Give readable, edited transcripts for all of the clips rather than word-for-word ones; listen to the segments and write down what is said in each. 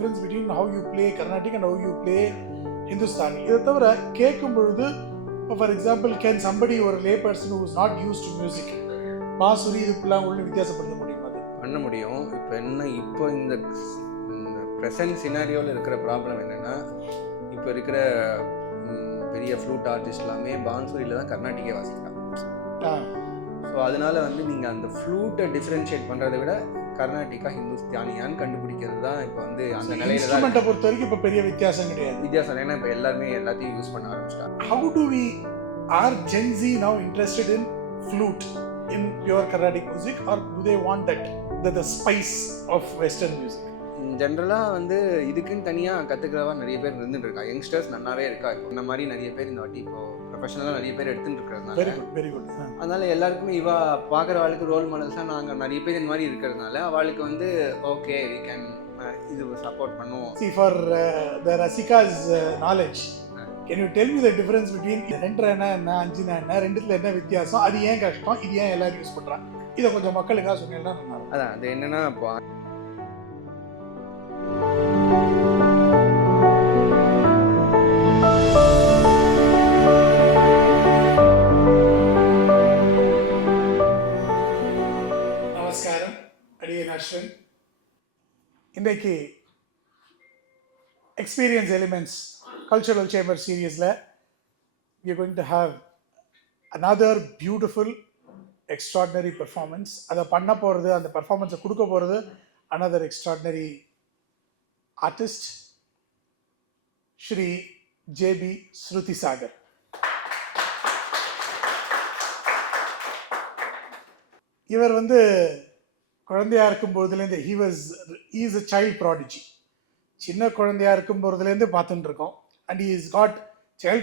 difference between how you play Carnatic and how you play Hindustani. இதை தவிர கேட்கும் பொழுது for example, can somebody or a lay person who is not used to music பாசுரி இதுக்கெல்லாம் உள்ள வித்தியாசப்படுத்த முடியுமா? அது பண்ண முடியும். இப்போ இந்த ப்ரெசன்ட் சினாரியோவில் இருக்கிற ப்ராப்ளம் என்னென்னா, இப்போ இருக்கிற பெரிய ஃப்ளூட் ஆர்டிஸ்ட் எல்லாமே பான்சுரியில் தான் கர்நாடிக்கே வாசிக்கிறாங்க. ஸோ அதனால நீங்கள் அந்த ஃப்ளூட்டை டிஃப்ரென்ஷியேட் பண்ணுறதை விட கர்நாடிக்கா ஹிந்துஸ்தானியான்னு கண்டுபிடிக்கிறது தான் இப்போ அந்த நிலையில இன்ஸ்ட்ருமெண்ட்டை பொறுத்த வரைக்கும் இப்போ பெரிய வித்தியாசம் கிடையாது. ஏன்னா இப்போ எல்லாருமே எல்லாத்தையும் யூஸ் பண்ண ஆரம்பிச்சிட்டாங்க. How do we are Gen Z now interested in flute in pure Carnatic music, or do they want that the spice of Western music? ஜென்ரலாக இதுக்குன்னு தனியாக கற்றுக்கிறவா நிறைய பேர் இருந்துட்டு இருக்கா. யங்ஸ்டர்ஸ் நல்லாவே இருக்கா. இப்போ இந்த மாதிரி நிறைய பேர் இந்த வாட்டி இப்போ ப்ரொஃபஷனலாக நிறைய பேர் எடுத்துகிட்டு இருக்கிறதுனால வெரி குட். அதனால எல்லாருக்குமே பார்க்குற அவளுக்கு ரோல் மாடல்ஸாக நாங்கள் நிறைய பேர் இந்த மாதிரி இருக்கிறதுனால அவளுக்கு ஓகே வி கேன் இது சப்போர்ட் பண்ணுவோம். See, for the Rasika's knowledge, can you tell me the difference between 2 என்ன 5 என்ன ரெண்டுத்துல என்ன வித்தியாசம், அது ஏன் கஷ்டம், இது ஏன் எல்லாரும் யூஸ் பண்ணுறாங்க, இதை கொஞ்சம் மக்களுக்காக சொன்னீங்கன்னா நல்லா இருக்கும். அதான் அது என்னென்னா, இப்போ நமஸ்காரம், அடியேன் அஸ்வின். இன்றைக்கு எக்ஸ்பீரியன்ஸ் எலிமெண்ட்ஸ் கல்ச்சுரல் சேம்பர் சீரீஸில் we are going to have another beautiful extraordinary performance. அதை பண்ண போகிறது, அந்த பர்ஃபார்மன்ஸை கொடுக்க போகிறது another extraordinary artist, Shri J.B. Shruti Sagar. இவர் குழந்தையா இருக்கும் போதுலேருந்து he is a child prodigy. சின்ன குழந்தையா இருக்கும் போதுலேருந்து பார்த்துட்டு இருக்கோம். And he has got child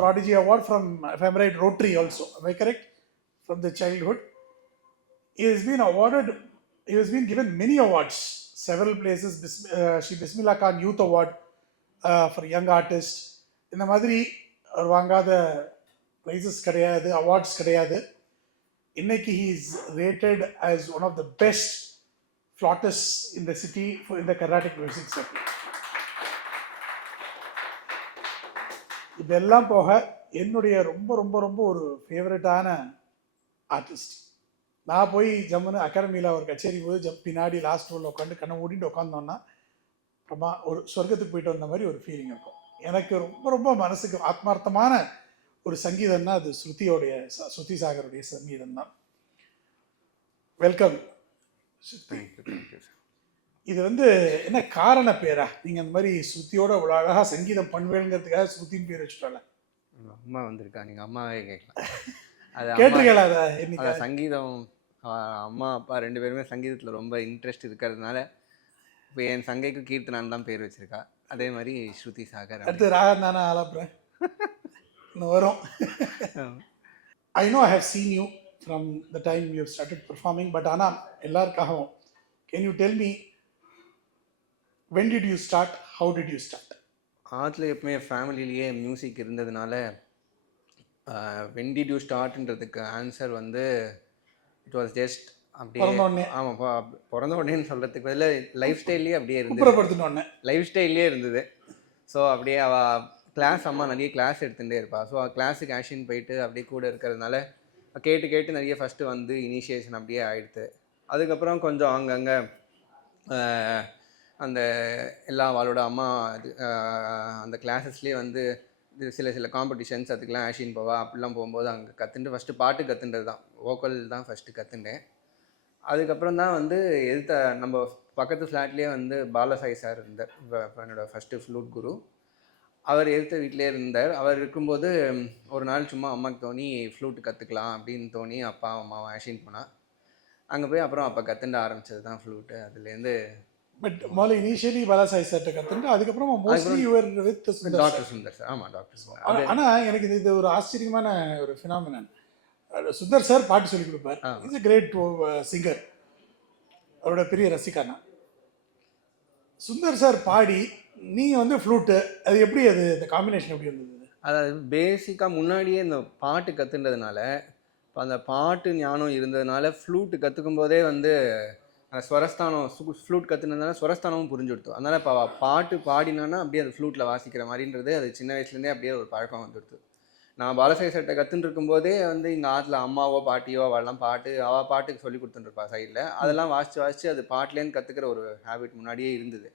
prodigy award from, if I'm right, Rotary also. Am I correct? From the childhood. He has been given many awards, several places. Shri Bismillah Khan Youth Award for young artist. இந்த மாதிரி வாங்காத prizes கிடையாது, awards கிடையாது. இன்னைக்கு he is rated as one of the best flautists in the city in the Carnatic music circle. இதெல்லாம் போக என்னுடைய ரொம்ப ரொம்ப ரொம்ப ஒரு ஃபேவரட்டான ஆர்டிஸ்ட். நான் போய் ஜம்முன்னு அகாடமியில் ஒரு கச்சேரி போது பின்னாடி லாஸ்ட் ரோவில் உட்காந்து கண்ணை ஓடிட்டு உட்காந்தோன்னா அப்புறமா ஒரு சொர்க்கத்துக்கு போயிட்டு வந்த மாதிரி ஒரு ஃபீலிங் இருக்கும். எனக்கு ரொம்ப ரொம்ப மனசுக்கு ஆத்மார்த்தமான ஒரு சங்கீதம்னா அது ஸ்ருதி சாகருடைய சங்கீதம் தான். வெல்கம். இது என்ன காரண பேரா? நீங்கள் அந்த மாதிரி ஸ்ருதியோட இவ்வளோ அழகாக சங்கீதம் பண்ணுவேங்கிறதுக்காக ஸ்ருதின்னு பேர் வச்சுட்டால? அம்மா வந்திருக்கா, நீங்கள் அம்மாவே கேட்கலாம். அது கேட்டிருக்கீங்களா? அதை சங்கீதம் அம்மா அப்பா 2 பேருமே சங்கீதத்தில் ரொம்ப இன்ட்ரெஸ்ட் இருக்கிறதுனால இப்போ என் சங்கைக்கு கீர்த்தனான்னு தான் பேர் வச்சுருக்கா. அதே மாதிரி ஸ்ருதி சாகர். அடுத்து ராகம் தானே ஆலப்புறேன் இன்னும் வரும். I know I have seen you from the time you have started performing, but ஆனால் எல்லாருக்காகவும் can you tell me, when did you start, how did you start? ஆற்றுல எப்பவுமே ஃபேமிலிலேயே மியூசிக் இருந்ததுனால when did you startன்றதுக்கு ஆன்சர் இட் வாஸ் ஜஸ்ட் அப்படியே. ஆமாம், பிறந்த உடனேன்னு சொல்கிறதுக்கு பதில் லைஃப் ஸ்டைல்லேயே அப்படியே இருந்தது. லைஃப் ஸ்டைல்லே இருந்தது. ஸோ அப்படியே அவள் கிளாஸ், அம்மா நிறைய கிளாஸ் எடுத்துகிட்டே இருப்பாள். ஸோ கிளாஸுக்கு ஆக்ஷன் போயிட்டு அப்படியே கூட இருக்கிறதுனால கேட்டு நிறைய ஃபஸ்ட்டு இனிஷியேஷன் அப்படியே ஆகிடுது. அதுக்கப்புறம் கொஞ்சம் அங்கங்கே அந்த எல்லா அவளோட அம்மா அந்த கிளாஸஸ்லேயே சில காம்படிஷன்ஸ் அதுக்கெலாம் ஆஷின் போவா. அப்படிலாம் போகும்போது அங்கே கற்றுட்டு ஃபஸ்ட்டு பாட்டு கற்றுன்றது தான், வோக்கல் தான் ஃபஸ்ட்டு கற்றுண்டேன். அதுக்கப்புறம் தான் எதிர்த்த நம்ம பக்கத்து ஃப்ளாட்லேயே பாலசாய் சார் இருந்தார், என்னோடய ஃபஸ்ட்டு ஃப்ளூட் குரு. அவர் எதிர்த்த வீட்டிலே இருந்தார். அவர் இருக்கும்போது ஒரு நாள் சும்மா அம்மாவுக்கு தோணி ஃப்ளூட்டு கற்றுக்கலாம் அப்படின்னு தோணி அப்பா அம்மாவை ஆஷின் போனால் அங்கே போய் அப்புறம் அப்போ கற்றுண்ட ஆரம்பித்தது தான் ஃப்ளூட்டு. அதுலேருந்து பட் முதல்ல இனிஷியலி பாலாசாய் சார்ட்ட கற்றுட்டு அதுக்கப்புறமா mostly your with doctor Sundar sir. ஆமாம், டாக்டர் சுந்தர். ஆனால் எனக்கு இது ஒரு ஆச்சரியமான ஒரு ஃபினாமினன். சுந்தர் சார் பாட்டு சொல்லி கொடுப்பார். Is a great singer. அவரோட பெரிய ரசிகனா. சுந்தர் சார் பாடி நீங்கள் ஃப்ளூட்டு, அது எப்படி, அது இந்த காம்பினேஷன் எப்படி இருந்தது? அதாவது பேசிக்காக முன்னாடியே இந்த பாட்டு கற்றுன்றதுனால, இப்போ அந்த பாட்டு ஞானம் இருந்ததுனால ஃப்ளூட்டு கற்றுக்கும் போதே அந்த ஸ்வரஸ்தானம் ஃப்ளூட் கற்றுனதுனால ஸ்வரஸ்தானமும் புரிஞ்சு கொடுத்தோம். அதனால் இப்போ பாட்டு பாடினான்னா அப்படியே அது ஃப்ளூட்டில் வாசிக்கிற மாதிரின்றது அது சின்ன வயசுலேருந்தே அப்படியே ஒரு பழக்கம் வந்துடுது. நான் பாலசாரி சட்டை கற்றுன்னு இருக்கும்போதே வந்து எங்கள் ஆற்றுல அம்மாவோ பாட்டியோ அவெல்லாம் அவள் பாட்டுக்கு சொல்லி கொடுத்துட்டுருப்பா சைடில். அதெல்லாம் வாசித்து அது பாட்டுலேருந்து கற்றுக்கிற ஒரு ஹேபிட் முன்னாடியே இருந்தது.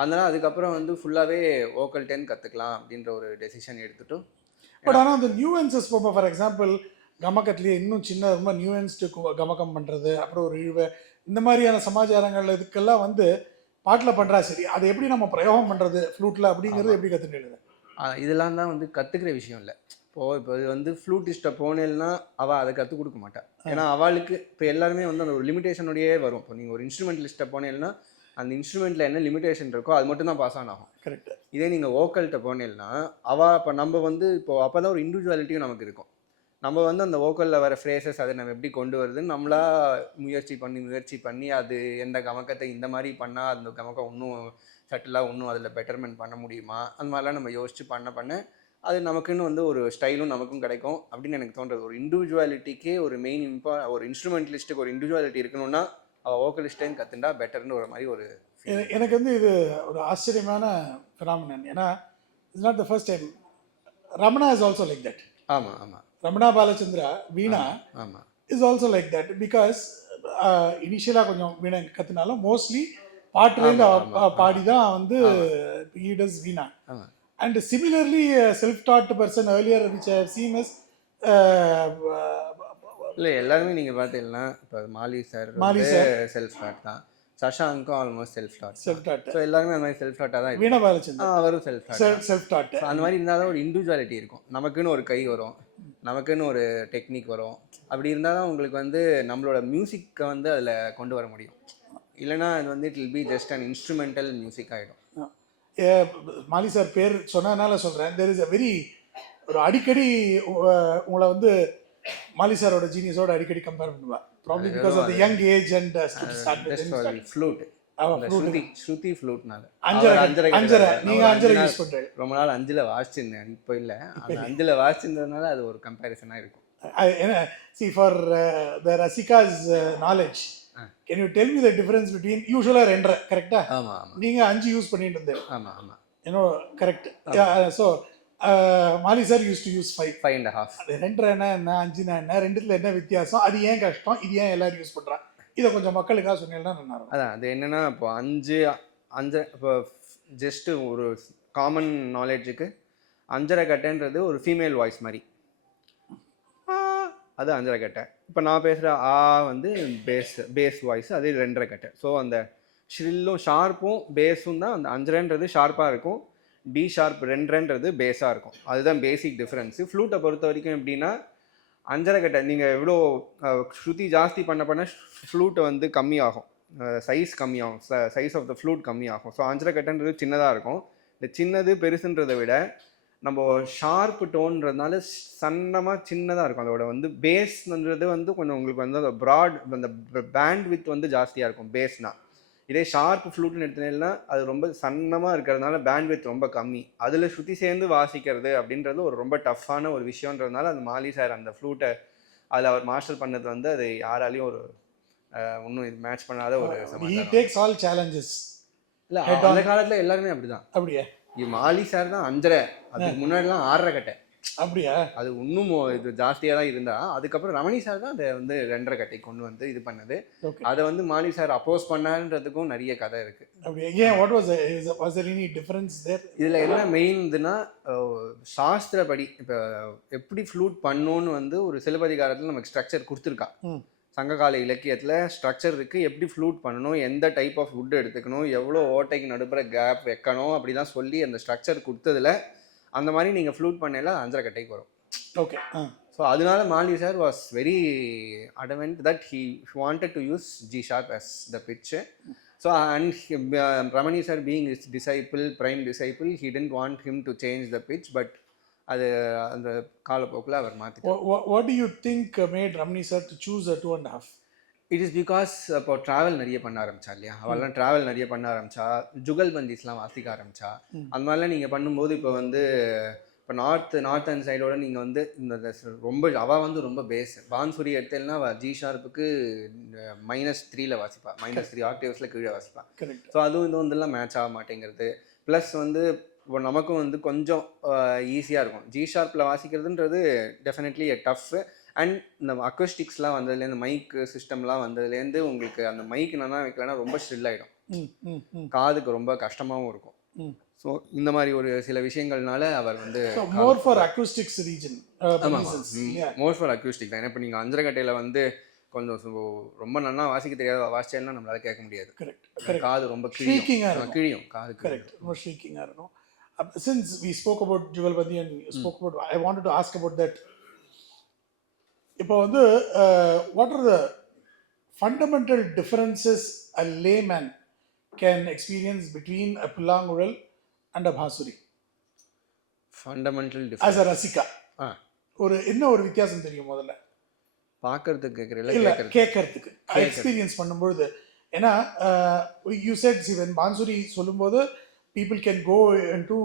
அதனால் அதுக்கப்புறம் வந்து ஃபுல்லாகவே வோக்கல் 10 கற்றுக்கலாம் அப்படின்ற ஒரு டெசிஷன் எடுத்துட்டோம். பட் ஆனால் அந்த நியூவன்சஸ் இப்போ ஃபார் எக்ஸாம்பிள் கமக்கத்துலேயே இன்னும் சின்ன ரொம்ப நியூவன்ஸ்டு கமக்கம் பண்ணுறது, அப்புறம் ஒரு இழுவை, இந்த மாதிரியான சமாச்சாரங்கள் இதுக்கெல்லாம் வந்து பாட்டில் பண்ணுறா சரி, அதை எப்படி நம்ம பிரயோகம் பண்ணுறது ஃப்ளூட்டில் அப்படிங்கிறது எப்படி கற்றுட்டு? இதெல்லாம் தான் வந்து கற்றுக்கிற விஷயம் இல்லை. இப்போ இது வந்து ஃப்ளூட்டிஸ்ட்டை போனேன்னா அவள் அதை கற்றுக் கொடுக்க மாட்டாள். ஏன்னா அவளுக்கு இப்போ எல்லாருமே வந்து அந்த ஒரு லிமிடேஷனோடையே வரும். இப்போ நீங்கள் ஒரு இன்ஸ்ட்ருமெண்டலிஸ்ட்டை போனேன்னா அந்த இன்ஸ்ட்ருமெண்ட்டில் என்ன லிமிடேஷன் இருக்கோ அது மட்டும் தான் பாஸ் ஆன் ஆகும். கரெக்ட். இதே நீங்கள் வோக்கல்கிட்ட போனேன்னா அவள் இப்போ நம்ம வந்து இப்போது அப்போ தான் ஒரு இண்டிவிஜுவாலிட்டியும் நமக்கு இருக்கும். நம்ம வந்து அந்த வோக்கலில் வர ஃப்ரேசஸ் அதை நம்ம எப்படி கொண்டு வருதுன்னு நம்மளா முயற்சி பண்ணி அது எந்த கமக்கத்தை இந்த மாதிரி பண்ணால் அந்த கமக்கம் இன்னும் சட்டிலாக இன்னும் அதில் பெட்டர்மெண்ட் பண்ண முடியுமா, அந்த மாதிரிலாம் நம்ம யோசித்து பண்ண அது நமக்குன்னு வந்து ஒரு ஸ்டைலும் நமக்கும் கிடைக்கும் அப்படின்னு எனக்கு தோன்றது. ஒரு இண்டிவிஜுவாலிட்டிக்கே ஒரு மெயின் ஒரு இன்ஸ்ட்ருமெண்டலிஸ்ட்டுக்கு ஒரு இண்டிவிஜுவாலிட்டி இருக்கணும்னா அவள் வோக்கலிஸ்ட்டையும் கற்றுண்டா பெட்டர்னு ஒரு மாதிரி ஒரு எனக்கு வந்து இது ஒரு ஆச்சரியமான ஃபினாமினன். ஏன்னா it's not the first time. Ramana is also like that. ஆமாம் ஆமாம். ரமணா பாலச்சந்திரா வீணா ஆமாம் is also like that. Because இனிஷியலாக கொஞ்சம் வீணா கற்றுனாலும் மோஸ்ட்லி பாட்டுலேருந்து பாடி தான் வந்து he does Veena. And similarly, self-taught person earlier which I have seen is இல்லை எல்லாருமே நீங்கள் பார்த்தீங்கன்னா இப்போ மாலி சார் செல்ஃப் டாட் தான், சஷாங்கும் ஆல்மோஸ்ட் செல்ஃப் டாட். ஸோ எல்லாருமே அந்த மாதிரி செல்ஃப் டாட்டாக தான். வீணா பாலச்சந்திரன் அவரும் செல்ஃப் டாட். அந்த மாதிரி இருந்தால் தான் ஒரு இண்டிவிஜுவாலிட்டி இருக்கும். நமக்குன்னு ஒரு கை வரும், நமக்குன்னு ஒரு டெக்னிக் வரும். அப்படி இருந்தால் தான் உங்களுக்கு வந்து நம்மளோட மியூசிக்கை வந்து அதில் கொண்டு வர முடியும். இல்லைனா அது வந்து it will be just an instrumental music ஆகிடும். மாலி சார் பேர் சொன்னதுனால சொல்கிறேன். தெர் இஸ் அ வெரி ஒரு அடிக்கடி உங்களை வந்து மாலி சாரோட ஜீனியஸோட அடிக்கடி கம்பேர் பண்ணுவா. Probably because of the young age and start with flute. ஸ்ருதி ஃப்ளூட்னால அஞ்சரை நீங்க அஞ்சரை யூஸ் பண்றீங்க. ரொம்ப நாள் அஞ்சில் வாசிச்சிருந்தேன், இப்போ இல்லை. அந்த அஞ்சில் வாசிச்சிருந்ததுனால அது ஒரு கம்பேரிசனாக இருக்கும். See, for the Rasika's knowledge, can you tell me the difference between usually ரெண்டரை கரெக்டா? ஆமா ஆமா. நீங்க 5 யூஸ் பண்ணிட்டு இருந்தீங்க. ஆமா ஆமா. Correct. So Mali sir use to use 5.5. அது ரெண்டரை என்ன 5 என்ன, ரெண்டுத்துல என்ன வித்தியாசம், அது ஏன் கஷ்டம், இது ஏன் எல்லாரும் யூஸ் பண்றாங்க, இதை கொஞ்சம் மக்களுக்காக சொன்னீங்கன்னா நல்லா இருக்கும். அதான் அது என்னன்னா இப்போ 5 இப்போ ஜஸ்ட் ஒரு காமன் நாலேஜுக்கு 5.5 கட்டைன்றது ஒரு ஃபீமேல் வாய்ஸ் மாதிரி, அது 5.5 கட்டை. இப்போ நான் பேசுகிற வந்து பேஸ் வாய்ஸ், அது 2.5 கட்டை. ஸோ அந்த ஷ்ரில்லும் ஷார்ப்பும் பேஸும் தான் அந்த 5.5ன்றது ஷார்ப்பாக இருக்கும், டி ஷார்ப் 2.5ன்றது பேஸாக இருக்கும். அதுதான் பேசிக் டிஃப்ரென்ஸு. ஃப்ளூட்டை பொறுத்த வரைக்கும் எப்படின்னா 5.5 கட்டை நீங்கள் எவ்வளோ ஸ்ருதி ஜாஸ்தி பண்ண ஃப்ளூட்டை வந்து கம்மியாகும், சைஸ் கம்மியாகும், சைஸ் ஆஃப் த ஃப்ளூட் கம்மியாகும். ஸோ 5.5 கட்டைன்றது சின்னதாக இருக்கும். இந்த சின்னது பெருசுன்றதை விட நம்ம ஷார்ப் டோன்றதுனால சன்னமாக சின்னதாக இருக்கும். அதோட வந்து பேஸ்ன்றது வந்து கொஞ்சம் உங்களுக்கு வந்து அந்த ப்ராட் அந்த பேண்ட் வித் வந்து ஜாஸ்தியாக இருக்கும் பேஸ்னால். இதே ஷார்ப் ஃப்ளூட்னு எடுத்தீங்கன்னா அது ரொம்ப சன்னமாக இருக்கிறதுனால பேண்ட் வித் ரொம்ப கம்மி. அதில் ஸ்ருதி சேர்ந்து வாசிக்கிறது அப்படின்றது ஒரு ரொம்ப டஃப்பான ஒரு விஷயன்றதுனால அந்த மாலி சார் அந்த ஃப்ளூட்டை அதில் அவர் மாஸ்டர் பண்ணது வந்து அது யாராலையும் ஒரு இன்னும் இது மேட்ச் பண்ணாத ஒரு சேலஞ்சஸ். இல்லை அந்த காலத்தில் எல்லாருமே அப்படிதான். அப்படியா? மாலி சார் தான் 5.5, அதுக்கு முன்னாடிலாம் 6.5 கட்டை. அப்படியா? அது இன்னும் இது ஜாஸ்தியாக தான் இருந்தா. அதுக்கப்புறம் ரமணி சார் தான் அதை வந்து 2.5 கட்டை கொண்டு வந்து இது பண்ணது. அதை வந்து மாலி சார் அப்போஸ் பண்ணான்றதுக்கும் நிறைய கதை இருக்கு. இதுல என்ன மெயின் இதுன்னா சாஸ்திரப்படி இப்போ எப்படி ஃப்ளூட் பண்ணோன்னு வந்து ஒரு சிலப்பதிகாரத்தில் நமக்கு ஸ்ட்ரக்சர் கொடுத்துருக்கா. சங்ககால இலக்கியத்தில் ஸ்ட்ரக்சர் இருக்குது, எப்படி ஃப்ளூட் பண்ணணும், எந்த டைப் ஆஃப் வுட் எடுத்துக்கணும், எவ்வளோ ஓட்டைக்கு நடுப்புற கேப் வைக்கணும், அப்படி தான் சொல்லி அந்த ஸ்ட்ரக்சர் கொடுத்ததில் அந்த மாதிரி நீங்கள் ஃப்ளூட் பண்ணல 5.5 கட்டைக்கு வரும். ஓகே. ஸோ அதனால Mali sir was very adamant that he wanted to use G sharp as the pitch. So and Ramani sir being his disciple, prime disciple, he didn't want him to change the pitch, but அது அந்த காலப்போக்கில் அவர் மாற்றிட்டார். What do you think made Ramani sir to choose a 2.5? It is because இப்போ travel நிறைய பண்ண ஆரம்பிச்சா இல்லையா, அவெல்லாம் travel நிறைய பண்ண ஆரம்பிச்சா, ஜுகல் பந்திஸ்லாம் வாசிக்க ஆரம்பிச்சா. அந்த மாதிரிலாம் நீங்கள் பண்ணும்போது இப்போ வந்து இப்போ நார்த் அண்ட் சைடோட நீங்கள் வந்து ரொம்ப அவள் வந்து ரொம்ப பேஸ் பான்சுரி எடுத்தேன்னா அவள் ஜி ஷார்ப்புக்கு -3ல் வாசிப்பா, -3 ஆக்டேவ்ஸில் கீழே வாசிப்பா. கரெக்ட். ஸோ அதுவும் இது வந்துலாம் மேட்ச் ஆக மாட்டேங்கிறது. ப்ளஸ் வந்து இப்போ நமக்கும் வந்து கொஞ்சம் ஈஸியாக இருக்கும். ஜி ஷார்ப்பில் வாசிக்கிறதுன்றது டெஃபினெட்லி டஃப். அண்ட் இந்த அக்கோஸ்டிக்ஸ்லாம் வந்ததுலேருந்து மைக் சிஸ்டம்லாம் வந்ததுலேருந்து உங்களுக்கு அந்த மைக் என்னன்னா வைக்கலன்னா ரொம்ப ஸ்ட்ரில் ஆகிடும், காதுக்கு ரொம்ப கஷ்டமாகவும் இருக்கும். ஸோ இந்த மாதிரி ஒரு சில விஷயங்கள்னால அவர் வந்து more for acoustics reason. More for acoustic தான். ஏன்னா இப்போ நீங்கள் அஞ்சரைக்கட்டையில் வந்து கொஞ்சம் ரொம்ப நல்லா வாசிக்க தெரியாத வாசிச்சேன்னா நம்மளால கேட்க முடியாது. கரெக்ட். காது ரொம்ப கிழியும் காது. கரெக்ட். ரொம்ப ஷீக்கிங்காக இருக்கும். Since we spoke about Jugalbandi and spoke about, I wanted to ask about that. இப்போ வந்து what are the fundamental differences a layman can experience between a Pulangural and a Bhansuri fundamental as a Rasika? என்ன ஒரு வித்தியாசம் தெரியும் முதல்ல? பார்க்கறதுக்கு கேட்கறதுக்கு experience பண்ணும்போது. ஏன்னா யூ செட் when Bhansuri சொல்லும்போது people can go into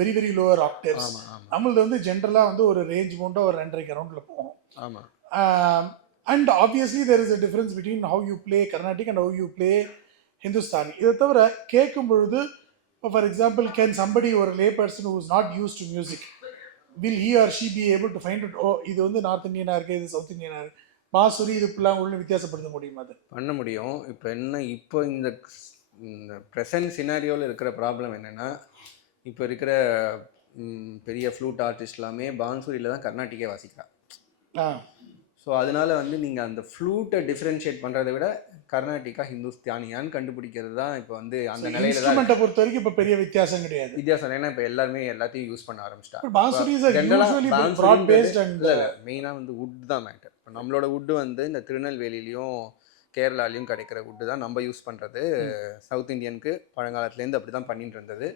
very very lower octaves. நம்மளது வந்து ஜென்ரலாக வந்து ஒரு ரேஞ்ச் மூண்டாக ஒரு 2.5 ரவுண்டில் போகும். And obviously there is a difference between how you play Carnatic and how you play Hindustani. இதை தவிர கேட்கும் பொழுது ஃபார் எக்ஸாம்பிள் கேன் சம்படி ஒரு லே person who is not used to music, will he or she be able to find it? இது வந்து north இந்தியனாக இருக்குது, இது south இந்தியனாக இருக்குது, பாசுரி இது உள்ள வித்தியாசப்படுத்த முடியுமா? அது பண்ண முடியும். இப்போ இந்த ப்ரெசன்ட் சினாரியோவில் இருக்கிற ப்ராப்ளம் என்னென்னா, இப்போ இருக்கிற பெரிய ஃப்ளூட் ஆர்டிஸ்ட் எல்லாமே பான்சூரியில் தான் கர்நாட்டிக்கே வாசிக்கிறான். ஸோ அதனால வந்து நீங்கள் அந்த ஃப்ளூட்டை டிஃப்ரென்ஷியேட் பண்ணுறதை விட கர்நாட்டிக்கா ஹிந்துஸ்தானியான்னு கண்டுபிடிக்கிறது தான் இப்போ வந்து அந்த நிலையில தான் பொறுத்த வரைக்கும் இப்போ பெரிய வித்தியாசம் கிடையாது. ஏன்னா இப்போ எல்லாருமே எல்லாத்தையும் யூஸ் பண்ண ஆரம்பிச்சிட்டாங்க. மெயினாக வந்து வுட் தான் மேட்டர். இப்போ நம்மளோட வுட்டு வந்து இந்த திருநெல்வேலியிலையும் கேரளாலையும் கிடைக்கிற வுட்டு தான் நம்ம யூஸ் பண்ணுறது. சவுத் இந்தியனுக்கு பழங்காலத்துலேருந்து அப்படி தான் பண்ணிட்டு இருந்தது.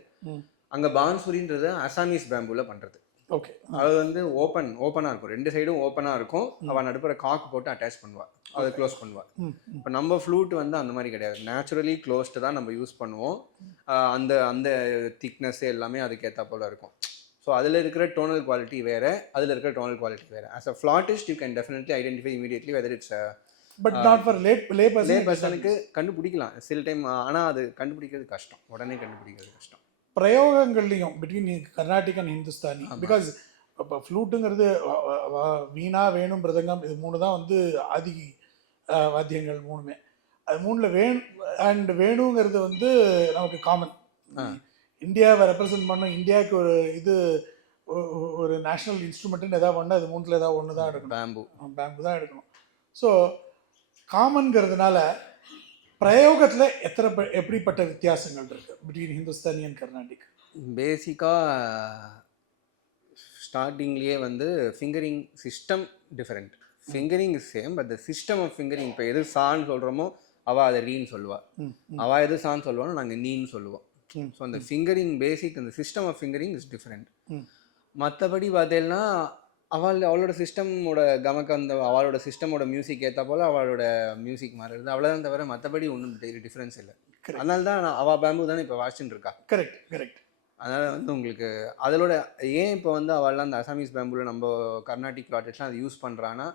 அங்கே பான்சுரின்றது அசாமீஸ் பேம்பூவில் பண்ணுறது. ஓகே. அது வந்து ஓப்பனாக இருக்கும், 2 சைடும் ஓப்பனாக இருக்கும். அவன் நடுப்புற காக்கு போட்டு அட்டாச் பண்ணுவாள், அதை க்ளோஸ் பண்ணுவாள். இப்போ நம்ம ஃப்ளூட் வந்து அந்த மாதிரி கிடையாது, நேச்சுரலி க்ளோஸ்டு தான் நம்ம யூஸ் பண்ணுவோம். அந்த அந்த திக்னஸ் எல்லாமே அதுக்கேற்ற போல் இருக்கும். ஸோ அதில் இருக்கிற டோனல் குவாலிட்டி வேறு, அதில் இருக்கிற டோனல் குவாலிட்டி வேறு. As a flautist you can definitely identify immediately whether it's but not for lay பர்சனுக்கு கண்டுபிடிக்கலாம் சில டைம். ஆனால் அது கண்டுபிடிக்கிறது கஷ்டம், உடனே கண்டுபிடிக்கிறது கஷ்டம். பிரயோகங்கள்லையும் between Carnatic and Hindustani, because இப்போ ஃப்ளூட்டுங்கிறது வீணா, வேணும், மிருதங்கம், இது 3 தான் வந்து ஆதி வாத்தியங்கள் 3மே. அது 3ல் வேணுங்கிறது வந்து நமக்கு காமன். இந்தியாவை ரெப்ரசன்ட் பண்ணோம், இந்தியாவுக்கு ஒரு இது ஒரு நேஷ்னல் இன்ஸ்ட்ருமெண்ட்டுன்னு எதாவது ஒன்று, அது 3ல் ஏதாவது ஒன்று தான் எடுக்கணும், பேம்பு தான் எடுக்கணும். ஸோ காமன்கிறதுனால பிரயோகத்தில் எப்படிப்பட்ட வித்தியாசங்கள் இருக்கு பிட்வீன் ஹிந்துஸ்தானி அண்ட் கர்நாடிக்? பேசிக்காக ஸ்டார்டிங்லேயே வந்து fingering system different. Fingering is same, but the system of fingering, இப்போ எது சான்னு சொல்கிறோமோ அவள் அதை ரீன்னு சொல்லுவாள், அவள் எது சான்னு சொல்லுவானோ நாங்கள் நீன்னு சொல்லுவோம். ஸோ அந்த ஃபிங்கரிங் பேசிக், அந்த system of fingering is different. மற்றபடி பார்த்தேன்னா அவளோட சிஸ்டமோட கமக்கு அந்த அவளோட சிஸ்டமோட மியூசிக் ஏற்ற போல் அவளோட மியூசிக் மாறுறது, அவ்வளோதான். தவிர மற்றபடி ஒன்றும் டிஃப்ரென்ஸ் இல்லை. அதனால தான் அவள் பேம்பு தானே இப்போ வாசிச்சுட்டு இருக்கா. கரெக்ட். அதனால் வந்து உங்களுக்கு அதோட ஏன் இப்போ வந்து அவள்லாம் அந்த அசாமீஸ் பேம்புவில் நம்ம கர்நாடிக் ஆர்டிஸ்ட்லாம் அதை யூஸ் பண்ணுறான்னா,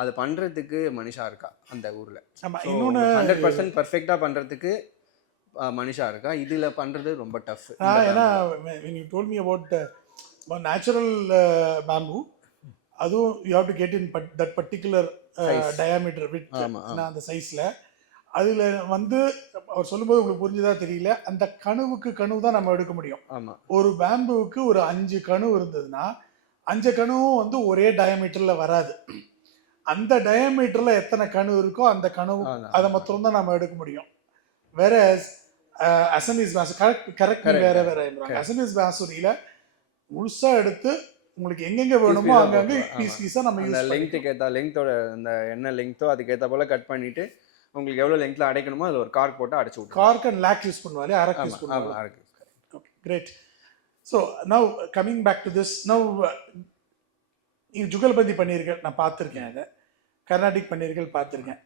அது பண்ணுறதுக்கு மனுஷா இருக்கா அந்த ஊரில். 100% பர்ஃபெக்டாக பண்ணுறதுக்கு மனுஷா இருக்கா. இதில் பண்ணுறது ரொம்ப டஃப். ஏன்னா when you told me about natural bamboo, அதுவும் you have to get in that particular diameter with அந்த சைஸில். அதில் வந்து அவர் சொல்லும்போது உங்களுக்கு புரிஞ்சுதா தெரியல, அந்த கணுவுக்கு தான் நம்ம எடுக்க முடியும். ஒரு பேம்புவுக்கு ஒரு 5 கணு இருந்ததுன்னா 5 கணுவும் வந்து ஒரே டயாமீட்டரில் வராது. அந்த டயாமீட்டரில் எத்தனை கணு இருக்கோ அந்த கணு அதை மாத்திரம் தான் நம்ம எடுக்க முடியும். வேற அசமீஸ் பாசு கரெக்ட் வேற அசமீஸ் பாசுரியில் முழுசாக எடுத்து உங்களுக்கு எங்கெங்க வேணுமோ அங்கங்கே பீஸா நம்ம யூஸ் பண்ணி லெங்க்த்துக்கு ஏற்ற லெங்க்த்தோட அந்த என்ன லெங்க்த்தோ அதுக்கேற்ற போல் கட் பண்ணிட்டு உங்களுக்கு எவ்வளோ லெங்க்த்தில் அடைக்கணுமோ அதில் ஒரு கார்க் போட்டு அடைச்சி விட்டு கார்க் அண்ட் லேக் யூஸ் பண்ணுவாரு, அரக் யூஸ் பண்ணுவாரு. Okay, great. So now coming back to this, now நீங்கள் ஜுகல்பந்தி பண்ணியிருக்கேன், நான் பார்த்துருக்கேன். அதை கர்நாடிக் பண்ணியிருக்கேன் பார்த்துருக்கேன்.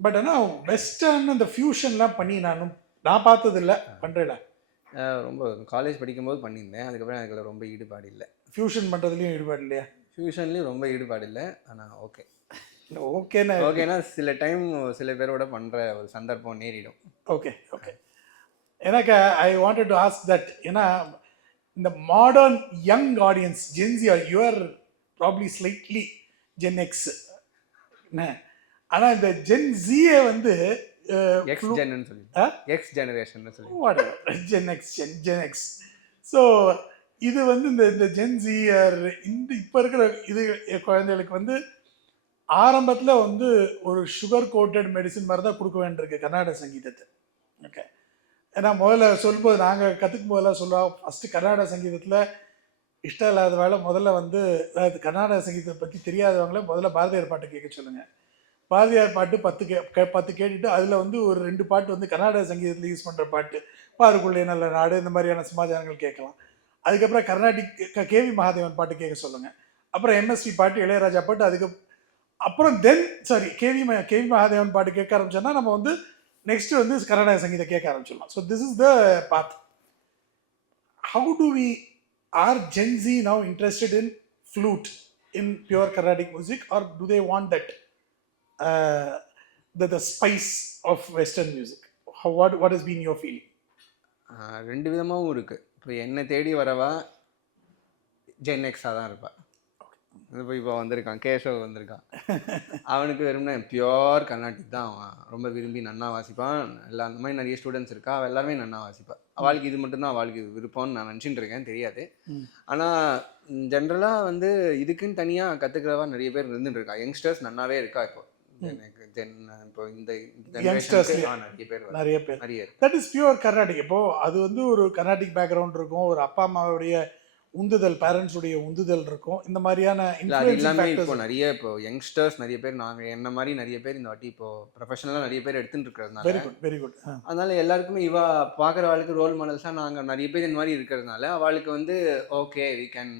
பட் ஆனால் வெஸ்டர்ன் அந்த ஃபியூஷன்லாம் பண்ணி நான் பார்த்ததில்லை. பண்ணுறேடா ரொம்ப காலேஜ் படிக்கும்போது பண்ணியிருந்தேன். அதுக்கப்புறம் எனக்கு அதில் ரொம்ப ஈடுபாடு இல்லை. ஃபியூஷன் பண்ணுறதுலையும் ஈடுபாடு இல்லையா? ஃபியூஷன்லேயும் ரொம்ப ஈடுபாடு இல்லை. ஆனால் ஓகே. இல்லை ஓகேண்ணா. ஓகேனா சில டைம் சில பேரோட பண்ணுற ஒரு சந்தர்ப்பம் நேரிடும். Okay okay. எனக்கு I wanted to ask that, ஏன்னா இந்த modern young audience Gen Z or you're probably slightly Gen X என்ன, ஆனால் இந்த ஜென் ஜியை வந்து எக்ஸ் ஜென்னு சொல்லி எக்ஸ் ஜெனரேஷன் சொல்லி Gen X Gen X. So இது வந்து இந்த ஜென் ஜி இந்த இப்போ இருக்கிற இது குழந்தைகளுக்கு வந்து ஆரம்பத்தில் வந்து ஒரு சுகர் கோட்டட் மெடிசின் மாதிரி தான் கொடுக்க வேண்டியிருக்கு கர்நாடக சங்கீதத்தை. ஓகே, ஏன்னா முதல்ல சொல்லும்போது நாங்கள் கற்றுக்கும் போதெல்லாம் சொல்லுவோம், ஃபஸ்ட்டு கர்நாடக சங்கீதத்தில் இஷ்டம் இல்லாத வேலை முதல்ல வந்து அதாவது கர்நாடக சங்கீதத்தை பற்றி தெரியாதவங்கள முதல்ல பாரதியார் பாட்டு கேட்க சொல்லுங்கள். பாரதியார் பாட்டு 10 கேட்டுட்டு அதில் வந்து ஒரு 2 பாட்டு வந்து கர்நாடக சங்கீதத்தில் யூஸ் பண்ணுற பாட்டு, பாருக்குள்ளே நல்ல நாடு, இந்த மாதிரியான சமாச்சாரங்கள் கேட்கலாம். அதுக்கப்புறம் கர்நாடிக் கேவி மகாதேவன் பாட்டு கேட்க சொல்லுங்கள். அப்புறம் எம்எஸ்வி பாட்டு, இளையராஜா பாட்டு, அப்புறம் கேவி மகாதேவன் பாட்டு கேட்க ஆரம்பிச்சோன்னா நம்ம வந்து நெக்ஸ்ட் வந்து கர்நாடக சங்கீதம் கேட்க ஆரம்பிச்சிடலாம். So this is the path. How do we are gen Z now interested in flute in pure carnatic music, or do they want that the spice of western music? What has been your feeling? ரெண்டு விதமாகவும் இருக்குது. இப்போ என்னை தேடி வரவா gen எக்ஸாக தான் இருப்பா. இப்போ வந்திருக்கான் கேஷவ் வந்திருக்கான், அவனுக்கு வெறும்னா பியோர் கர்நாடிக் தான் அவன் ரொம்ப விரும்பி நன்னா வாசிப்பான். எல்லாம் அந்த மாதிரி நிறைய ஸ்டூடெண்ட்ஸ் இருக்கா, அவள் எல்லாருமே நன்னா வாசிப்பாள். அவளுக்கு இது மட்டும்தான் அவளுக்கு விருப்பம்னு நான் நினச்சிட்டு இருக்கேன், தெரியாது. ஆனால் ஜென்ரலாக வந்து இதுக்குன்னு தனியாக கற்றுக்கிறவா நிறைய பேர் இருந்துட்டு இருக்கா. யங்ஸ்டர்ஸ் நன்னாவே இருக்கா. இப்போ இப்போ இந்த நிறைய பேர் தட் இஸ் பியூர் கர்நாடிக். இப்போ அது வந்து ஒரு கர்நாடிக் பேக்ரவுண்ட் இருக்கும், ஒரு அப்பா அம்மாவுடைய உந்துதல், பேரண்ட்ஸுடைய உந்துதல் இருக்கும். இந்த மாதிரியான இப்போ நிறைய இப்போ யங்ஸ்டர்ஸ் நிறைய பேர், நாங்கள் என்ன மாதிரி நிறைய பேர் இந்த வாட்டி இப்போ ப்ரொஃபஷனலாக நிறைய பேர் எடுத்துட்டு இருக்கிறதுனால, வெரி குட். அதனால எல்லாருக்குமே இவா பார்க்குறவாளுக்கு ரோல் மாடல்ஸாக நாங்கள் நிறைய பேர் இந்த மாதிரி இருக்கிறதுனால அவளுக்கு வந்து ஓகே வி கேன்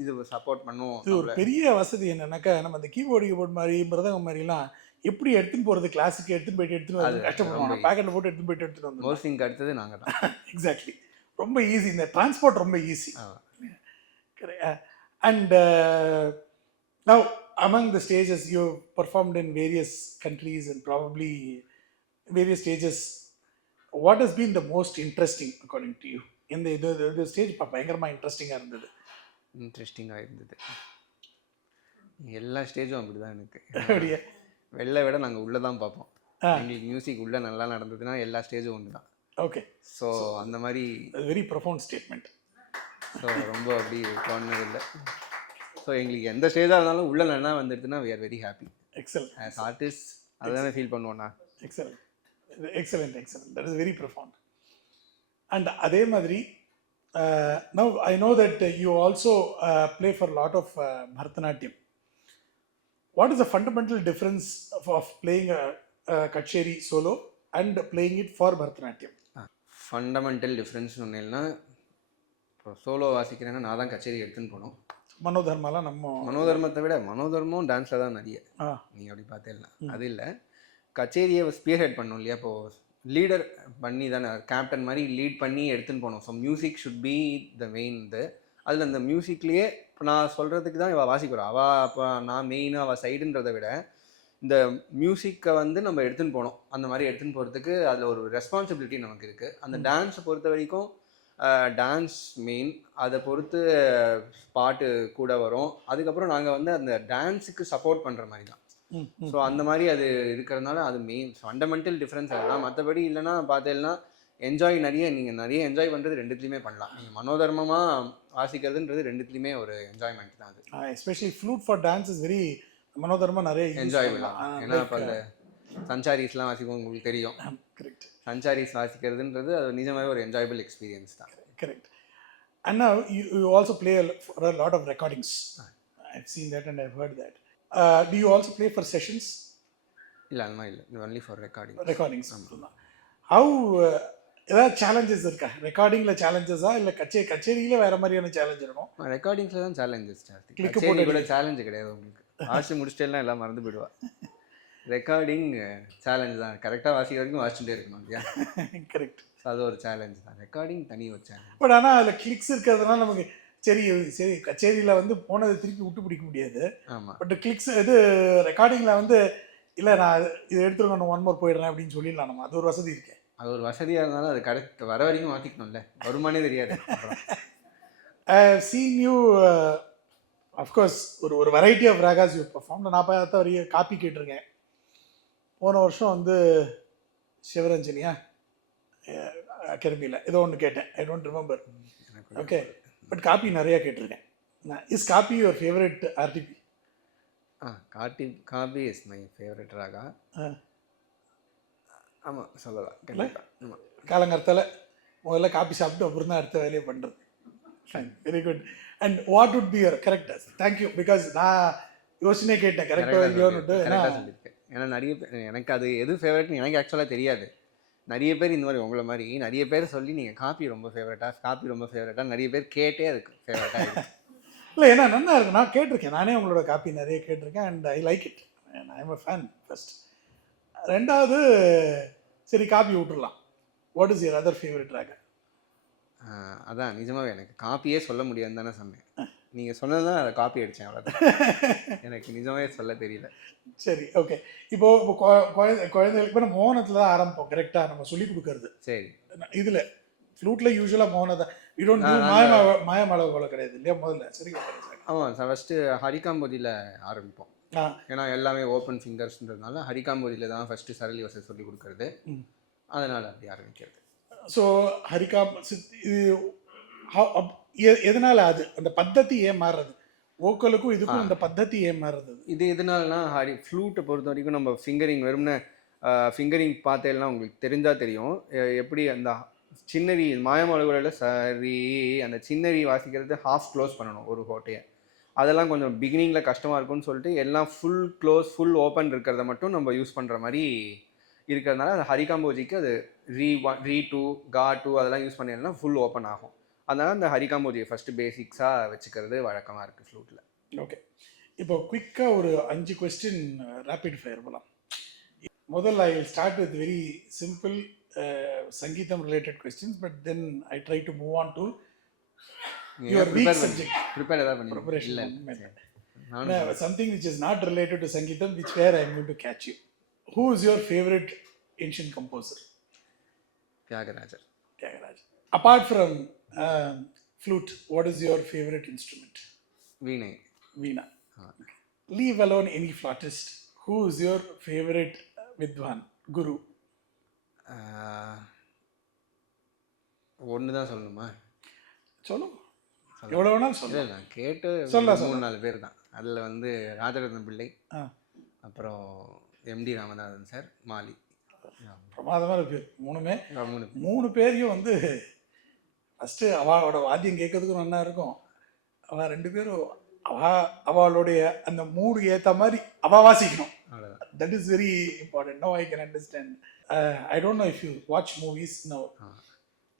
இது சப்போர்ட் பண்ணுவோம். இது ஒரு பெரிய வசதி என்னன்னாக்கா, நம்ம அந்த கீபோர்டு மாதிரி மிருதங்கம் மாதிரிலாம் எப்படி எடுத்துன்னு போகிறது, கிளாஸுக்கு எடுத்துன்னு போயிட்டு கஷ்டப்படுவாங்க, பேக்கெட்டில் போட்டு எடுத்துன்னு எடுத்துகிட்டு வந்து மோஸ்டிங்க்கு அடுத்தது நாங்கள் தான். எக்ஸாக்ட்லி, ரொம்ப ஈஸி, இந்த டிரான்ஸ்போர்ட் ரொம்ப easy. And now among the stages you performed in various countries and probably various stages, what has been the most interesting according to you? இந்த ஸ்டேஜ் பயங்கரமாக இன்ட்ரெஸ்டிங்காக இருந்தது. எல்லா ஸ்டேஜும் அப்படி தான் எனக்கு. வெளில விட நாங்கள் உள்ளே தான் பார்ப்போம். எங்களுக்கு மியூசிக் உள்ளே நல்லா நடந்ததுன்னா எல்லா ஸ்டேஜும் ஒன்று தான். ஓகே, ஸோ அந்த மாதிரி வெரி ப்ரொஃபவுண்ட் ஸ்டேட்மெண்ட். ஸோ ரொம்ப அப்படி தோணுனது இல்லை. ஸோ எங்களுக்கு எந்த ஸ்டேஜாக இருந்தாலும் உள்ள நல்லா வந்துடுதுன்னா we are very happy. Excellent. As artist அதுதானே ஃபீல் பண்ணுவோண்ணா. Excellent excellent excellent. That is very profound. And அதே மாதிரி now I know that you also play for a lot of Bharatanatyam. What is the fundamental difference of playing a kacheri solo and playing it for Bharatanatyam? Fundamental difference ஒன்றுனா, இப்போ solo வாசிக்கிறேன்னா நான் தான் கச்சேரி எடுத்துன்னு போனோம். மனோதர்மாலாம் மனோதர்மத்தை விட மனோதர்மம் டான்ஸில் தான் நிறைய. நீங்கள் அப்படி பார்த்தேன்னா அது இல்லை, கச்சேரியை ஸ்பியர் ஹெட் பண்ணோம் இல்லையா. இப்போது லீடர் பண்ணி தானே, கேப்டன் மாதிரி லீட் பண்ணி எடுத்துன்னு போனோம். So music should be the main. அதில் அந்த மியூசிக்லேயே இப்போ நான் சொல்கிறதுக்கு தான் இவள் வாசிக்கிறோம், அவள் அப்போ நான் மெயினாக அவள் சைடுன்றதை விட இந்த மியூசிக்கை வந்து நம்ம எடுத்துன்னு போனோம். அந்த மாதிரி எடுத்துன்னு போகிறதுக்கு அதில் ஒரு ரெஸ்பான்சிபிலிட்டி நமக்கு இருக்குது. அந்த டான்ஸை பொறுத்த வரைக்கும் டான்ஸ் மெயின், அதை பொறுத்து பாட்டு கூட வரும். அதுக்கப்புறம் நாங்கள் வந்து அந்த டான்ஸுக்கு சப்போர்ட் பண்ணுற மாதிரி தான். ஸோ அந்த மாதிரி அது இருக்கிறதுனால அது மெயின் ஃபண்டமெண்டல் டிஃப்ரென்ஸ் அதுதான். மற்றபடி இல்லைன்னா பார்த்தேன்னா என்ஜாய் நீங்கள் நிறைய என்ஜாய் பண்ணுறது ரெண்டுத்துலேயுமே பண்ணலாம். நீங்கள் மனோதர்மமாக வாசிக்கிறதுன்றது ரெண்டுத்துலேயுமே ஒரு என்ஜாய்மெண்ட் தான் அது. Especially flute for dance is very manodharma நிறைய என்ஜாயபிள். ஏன்னா இப்போ அந்த சஞ்சாரிஸ்லாம் வாசிக்கும் உங்களுக்கு தெரியும். கரெக்ட். சஞ்சாரிஸ் வாசிக்கிறதுன்றது அது நிஜமாகவே ஒரு என்ஜாயபிள் எக்ஸ்பீரியன்ஸ் தான். Correct. And now you also play for a lot of recordings. I've seen that and I've heard that. Do you also play for sessions? இல்லை அந்த மாதிரி இல்லை, ஒன்லி ஃபார் ரெக்கார்டிங்ஸ். How ஏதாவது challenges இருக்கா ரெக்கார்டிங்கில்? சேலஞ்சஸா இல்லை கச்சேரியில் வேறு மாதிரியான சேலஞ்ச் இருக்கும்? ரெக்கார்டிங்ஸில் தான் சேலஞ்சஸ் ஜாஸ்தி. கச்சேரி கூட சேலஞ்சு கிடையாது உங்களுக்கு. வாசி முடிச்சுட்டேலாம் எல்லாம் மறந்து போயிடுவா. ரெக்கார்டிங் சேலஞ்ச் தான். கரெக்டாக வாசிக்கிற வரைக்கும் வாசிச்சுட்டே இருக்கணும் இல்லையா. கரெக்ட். அது ஒரு சேலஞ்ச் தான். ரெக்கார்டிங் தனி ஒரு சேலஞ்ச். பட் ஆனால் அதில் கிளிக்ஸ் இருக்கிறதுனால நமக்கு சரி சரி கச்சேரியில் வந்து போனதை திருப்பி விட்டு பிடிக்க முடியாது. ஆமாம். பட் கிளிக்ஸ் இது ரெக்கார்டிங்கில் வந்து இல்லை நான் இது எடுத்துருக்கோம் நான் 1 more போயிடுறேன் அப்படின்னு சொல்லிடலாம் நம்ம. அது ஒரு வசதி இருக்கு. அது ஒரு வசதியாக இருந்தாலும் அது கரெக்ட் வர வரைக்கும் மாற்றிக்கணும்ல, வருமானே தெரியாது. சீன் யூ அஃப்கோர்ஸ் ஒரு variety of ragas you perform. நான் பார்த்த வரையும் காப்பி கேட்டிருக்கேன். போன வருஷம் வந்து சிவரஞ்சனியா அகாடமியில் ஏதோ ஒன்று கேட்டேன். I don't remember. Okay, but Kapi நிறையா கேட்டிருக்கேன். Is Kapi your favourite RTP? Kapi is my favourite raga. ஆமாம் சொல்லலாம். ஆமாம், காலங்கரத்தில் முதல்ல காப்பி சாப்பிட்டு அப்புறம் தான் அடுத்த வேலையை பண்ணுறது. Fine, very good. And what would be your correct? Thank you. Because நான் யோசனையே கேட்டேன் கரெக்டாக இல்லையோன்னுட்டு. ஏன்னா நிறைய பேர் எனக்கு அது எது ஃபேவரட்னு எனக்கு ஆக்சுவலாக தெரியாது. நிறைய பேர் இந்த மாதிரி உங்களை மாதிரி நிறைய பேர் சொல்லி நீங்கள் காப்பி ரொம்ப ஃபேவரட்டாக நிறைய பேர் கேட்டே அதுக்கு ஃபேவரட்டாக. இல்லை, ஏன்னா நல்லா இருக்கு. நான் கேட்டிருக்கேன், நானே உங்களோட காப்பி நிறைய கேட்டிருக்கேன். And I like it. I am a fan first. ரெண்டாவது சரி காப்பி விட்டுடலாம். What is your other favourite raga? அதான் நிஜமாவே எனக்கு காப்பியே சொல்ல முடியாதுன்னு தானே சொன்னேன். நீங்கள் சொன்னது தான் அதை காப்பி அடித்தேன், அவ்வளோதான். எனக்கு நிஜமாவே சொல்ல தெரியல. சரி, ஓகே. இப்போ குழந்தைகளுக்கு இப்போ நம்ம மோகனத்தில் தான் ஆரம்பிப்போம் கரெக்டாக நம்ம சொல்லி கொடுக்கறது. சரி, இதில் ஃப்ளூட்டில் யூஸ்வலாக மோகனம் தான். யூ டோன்ட் டூ மாயமாளவு போல கிடையாது இல்லையா முதல்ல? சரி, ஆமாம். ஃபஸ்ட்டு ஹரிகாம்போதியில் ஆரம்பிப்போம். ஏன்னா எல்லாமே ஓப்பன் ஃபிங்கர்ஸ்ன்றதுனால ஹரிகாம்போதியில் தான் ஃபஸ்ட்டு சரளி வசை சொல்லி கொடுக்கறது. அதனால் அப்படி ஆரம்பிக்கிறது. ஸோ ஹரிகாம் இது எதனால் அது அந்த பத்ததி ஏன் மாறுறது? வோக்கலுக்கும் இதுக்கும் அந்த பத்ததி ஏன் மாறுறது? இது எதனாலனா ஃப்ளூட்டை பொறுத்த வரைக்கும் நம்ம ஃபிங்கரிங் வெறும்னே ஃபிங்கரிங் பார்த்தேன்னா உங்களுக்கு தெரிஞ்சால் தெரியும். எப்படி அந்த சின்னரி மாயமாளவுகளில் சரி அந்த சின்னரி வாசிக்கிறது ஹாஃப் க்ளோஸ் பண்ணணும் ஒரு ஹோட்டையை. அதெல்லாம் கொஞ்சம் பிகினிங்கில் கஷ்டமாக இருக்கும்னு சொல்லிட்டு எல்லாம் ஃபுல் க்ளோஸ் ஃபுல் ஓப்பன் இருக்கிறத மட்டும் நம்ம யூஸ் பண்ணுற மாதிரி இருக்கிறதுனால அந்த ஹரிகாம்போஜிக்கு அது ரீ2 கா2 அதெல்லாம் யூஸ் பண்ணினா ஃபுல் ஓப்பன் ஆகும். அதனால் அந்த ஹரிகாம்போஜியை ஃபஸ்ட்டு பேசிக்ஸாக வச்சுக்கிறது வழக்கமாக இருக்குது ஃப்ளூட்டில். ஓகே, இப்போ குயிக்காக ஒரு 5 கொஸ்டின் ரேபிட் ஃபயர் போகலாம். முதல்ல I will start with very simple sangeetham related questions, but then I try to move on to your weak subject. Prepare ஏதாவது பண்ணி preparation something which is not related to Sangeetam, which where I am going to catch you. Who is your favorite ancient composer? Thyagarajar. Apart from flute, what is your favorite instrument? வீணை. Veena. Leave alone any flautist. Who is your favorite vidwan, guru? ஒன்று தான் சொல்லணுமா? சொல்லும், எவ்வளோ வேணாலும் இல்லை, நான் கேட்டு 3-4 பேர் தான். அதில் வந்து ராஜரத்னம் பிள்ளை, அப்புறம் எம்டி ராமநாதன் சார், மாலி. பிரமாதமான பேர். மூணு பேரையும் வந்து ஃபஸ்ட்டு அவளோட வாத்தியம் கேட்கறதுக்கும் நல்லா இருக்கும். அவள் 2 பேரும் அவளுடைய அந்த மூடு ஏற்ற மாதிரி அவள் வாசிக்கணும். That is very important. No I can understand. I don't know if you watch movies. No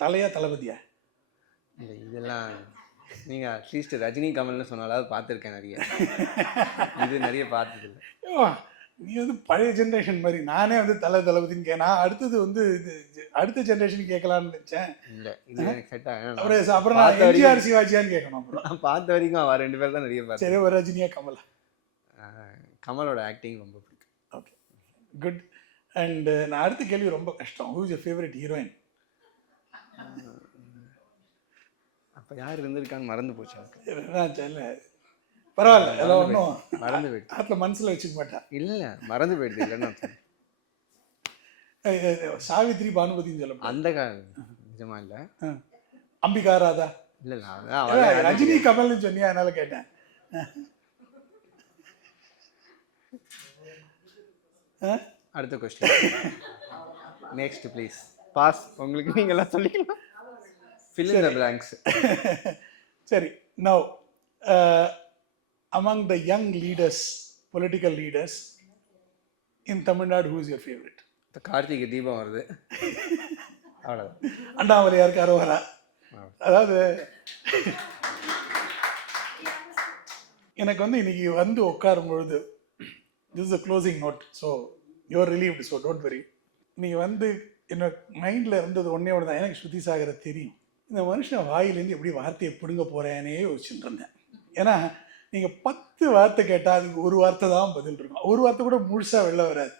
தலையா தளபதியா? இல்லை, இதெல்லாம் நீங்கள் அட்லீஸ்ட் ரஜினி கமல்னு சொன்னாலாவது பார்த்துருக்கேன் நிறைய. இது நிறைய பார்த்ததில்லை. நீ வந்து பழைய ஜென்ரேஷன் மாதிரி. நானே வந்து தளபதின்னு நான் அடுத்தது வந்து இது அடுத்த ஜென்ரேஷன் கேட்கலான்னு நினச்சேன். இல்லை, இது எனக்கு செட் ஆகும். அப்புறம் நான் எம்ஜிஆர் சிவாஜியான்னு கேட்கணும். அப்புறம் நான் பார்த்த வரைக்கும் அவள் 2 பேர் தான் நிறைய பார்த்தேன். சரி, ஒரு ரஜினியா கமலா? கமலோட ஆக்டிங் ரொம்ப பிடிக்கும். Okay, good. அண்ட் நான் அடுத்த கேள்வி ரொம்ப கஷ்டம். Who is your favourite heroine? அப்போ யார் இருந்திருக்கான்னு மறந்து போச்சு. இல்லை பரவாயில்ல, எல்லாம் ஒன்றும் மறந்து போயிடுச்சு. அதில் மனசில் வச்சுக்க மாட்டேன். இல்லை, மறந்து போயிடுது. இல்லைன்னா சாவித்ரி பானுபதினு சொல்ல அந்த நிஜமா இல்லை. அம்பிகா ராதா? இல்லை, ரஜினி கமல்னு சொன்னியா, அதனால கேட்டேன். அடுத்த கொஸ்டின். Next please. பாஸ். உங்களுக்கு நீங்களாம் சொல்லிக்கலாம். fill in the blanks. சரி, now among the young leaders, political leaders in Tamil Nadu, who is your favorite? Karthigai Deepam வருது, அவ்வளோதான். அண்ணாமலையாருக்கு அரோகரா. அதாவது எனக்கு வந்து இன்னைக்கு வந்து உட்காரும் பொழுது, this is a closing note, so you are relieved, so don't worry. நீங்கள் வந்து என்னோட மைண்டில் இருந்தது ஒன்றே ஒன்று தான், எனக்கு ஸ்ருதி சாகரை தெரியும். இந்த மனுஷன் வாயிலேருந்து எப்படி வார்த்தையை பிடுங்க போகிறேனே யோசிச்சுட்டு இருந்தேன். ஏன்னா நீங்கள் 10 வார்த்தை கேட்டால் அதுக்கு ஒரு வார்த்தை தான் பதில் இருக்கும், ஒரு வார்த்தை கூட முழுசாக வெளில வராது.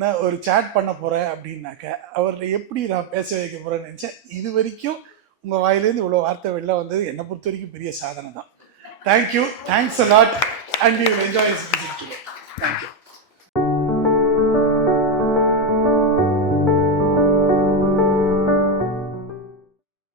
நான் ஒரு சேட் பண்ண போகிறேன் அப்படின்னாக்க அவர்கிட்ட எப்படி நான் பேச வைக்க போகிறேன்னு நினச்சேன். இது வரைக்கும் உங்கள் வாயிலேருந்து இவ்வளோ வார்த்தை வெளில வந்தது என்னை பொறுத்த வரைக்கும் பெரிய சாதனை தான். Thank you, thanks a lot and you enjoy.